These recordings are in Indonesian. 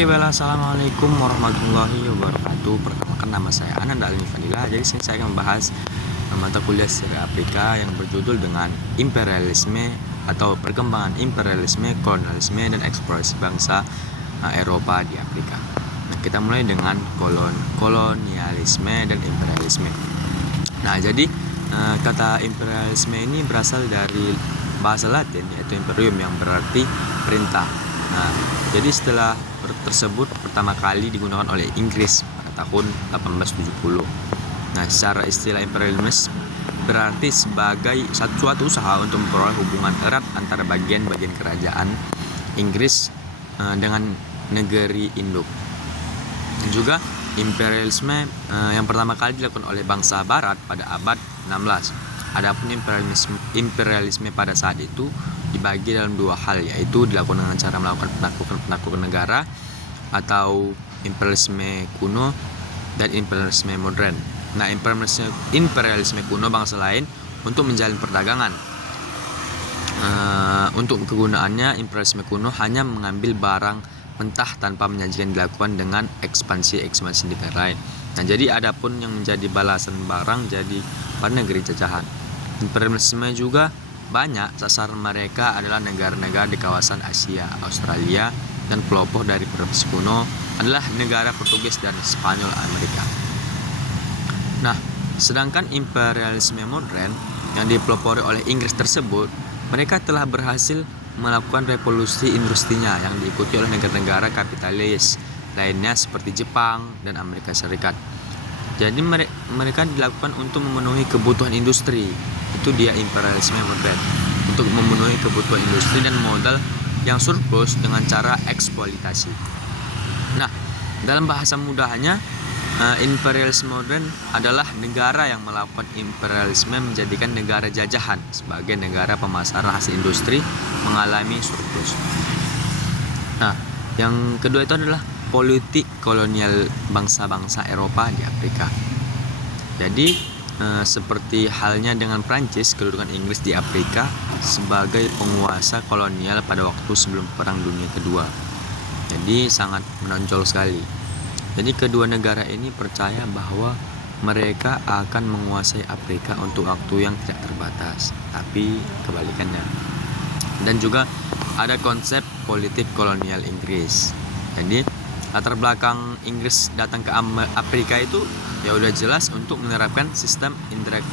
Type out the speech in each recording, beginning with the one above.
Oke, Bella, assalamualaikum warahmatullahi wabarakatuh. Perkenalkan, nama saya Ananda Almi Fadila. Jadi saya akan membahas mata kuliah sejarah Afrika yang berjudul dengan imperialisme atau perkembangan imperialisme, kolonialisme, dan eksplorasi bangsa Eropa di Afrika. Nah, kita mulai dengan kolonialisme dan imperialisme. Nah, jadi kata imperialisme ini berasal dari bahasa Latin, yaitu imperium, yang berarti perintah. Nah, jadi istilah tersebut pertama kali digunakan oleh Inggris pada tahun 1870. Nah, secara istilah imperialisme berarti sebagai suatu usaha untuk memperoleh hubungan erat antara bagian-bagian kerajaan Inggris dengan negeri induk. Dan juga imperialisme yang pertama kali dilakukan oleh bangsa Barat pada abad 16. Adapun imperialisme pada saat itu dibagi dalam dua hal, yaitu dilakukan dengan cara melakukan penaklukan negara atau imperialisme kuno dan imperialisme modern. Nah, imperialisme kuno bangsa lain untuk menjalin perdagangan. Untuk kegunaannya, imperialisme kuno hanya mengambil barang mentah tanpa menyajikan, dilakukan dengan ekspansi negara lain. Nah, jadi adapun yang menjadi balasan barang jadi pada negeri jajahan. Imperialisme juga banyak sasaran mereka adalah negara-negara di kawasan Asia, Australia, dan pelopor dari Perancis kuno adalah negara Portugis dan Spanyol Amerika. Nah, sedangkan imperialisme modern yang dipelopori oleh Inggris tersebut, mereka telah berhasil melakukan revolusi industrinya yang diikuti oleh negara-negara kapitalis lainnya seperti Jepang dan Amerika Serikat. Jadi mereka dilakukan untuk memenuhi kebutuhan industri. Itu dia imperialisme modern, untuk memenuhi kebutuhan industri dan modal yang surplus dengan cara eksploitasi. Nah, dalam bahasa mudahnya, imperialisme modern adalah negara yang melakukan imperialisme menjadikan negara jajahan sebagai negara pemasaran hasil industri mengalami surplus. Nah, yang kedua itu adalah politik kolonial bangsa-bangsa Eropa di Afrika. Jadi seperti halnya dengan Prancis, kedudukan Inggris di Afrika sebagai penguasa kolonial pada waktu sebelum Perang Dunia Kedua. Jadi sangat menonjol sekali. Jadi kedua negara ini percaya bahwa mereka akan menguasai Afrika untuk waktu yang tidak terbatas, tapi kebalikannya. Dan juga ada konsep politik kolonial Inggris. Jadi latar belakang Inggris datang ke Afrika itu ya udah jelas untuk menerapkan sistem indirect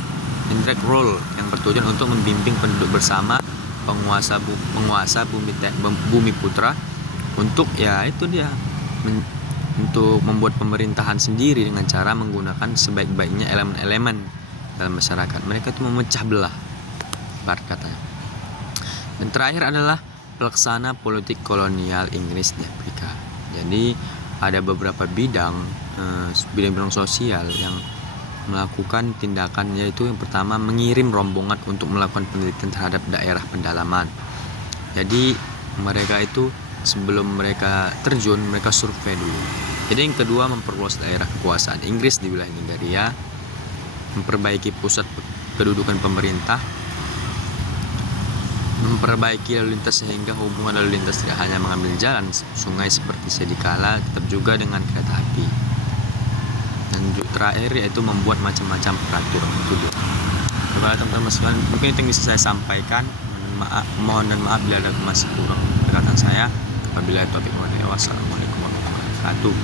rule yang bertujuan untuk membimbing penduduk bersama penguasa bumi putra untuk untuk membuat pemerintahan sendiri dengan cara menggunakan sebaik-baiknya elemen-elemen dalam masyarakat. Mereka itu memecah belah, ibarat katanya. Dan terakhir adalah pelaksana politik kolonial Inggris di Afrika. Jadi ada beberapa bidang sosial yang melakukan tindakan, yaitu yang pertama mengirim rombongan untuk melakukan penelitian terhadap daerah pendalaman. Jadi mereka itu sebelum mereka terjun, mereka survei dulu. Jadi yang kedua, memperluas daerah kekuasaan Inggris di wilayah Nigeria, memperbaiki pusat kedudukan pemerintah, memperbaiki lalu lintas sehingga hubungan lalu lintas tidak hanya mengambil jalan sungai seperti sedia kala, tetap juga dengan kereta api. Dan terakhir yaitu membuat macam-macam peraturan. Itu dia. Kepada teman-teman sekalian, mungkin itu yang bisa saya sampaikan. Mohon maaf bila ada masih kurang perkataan saya. Apabila topik wassalamualaikum warahmatullahi wabarakatuh.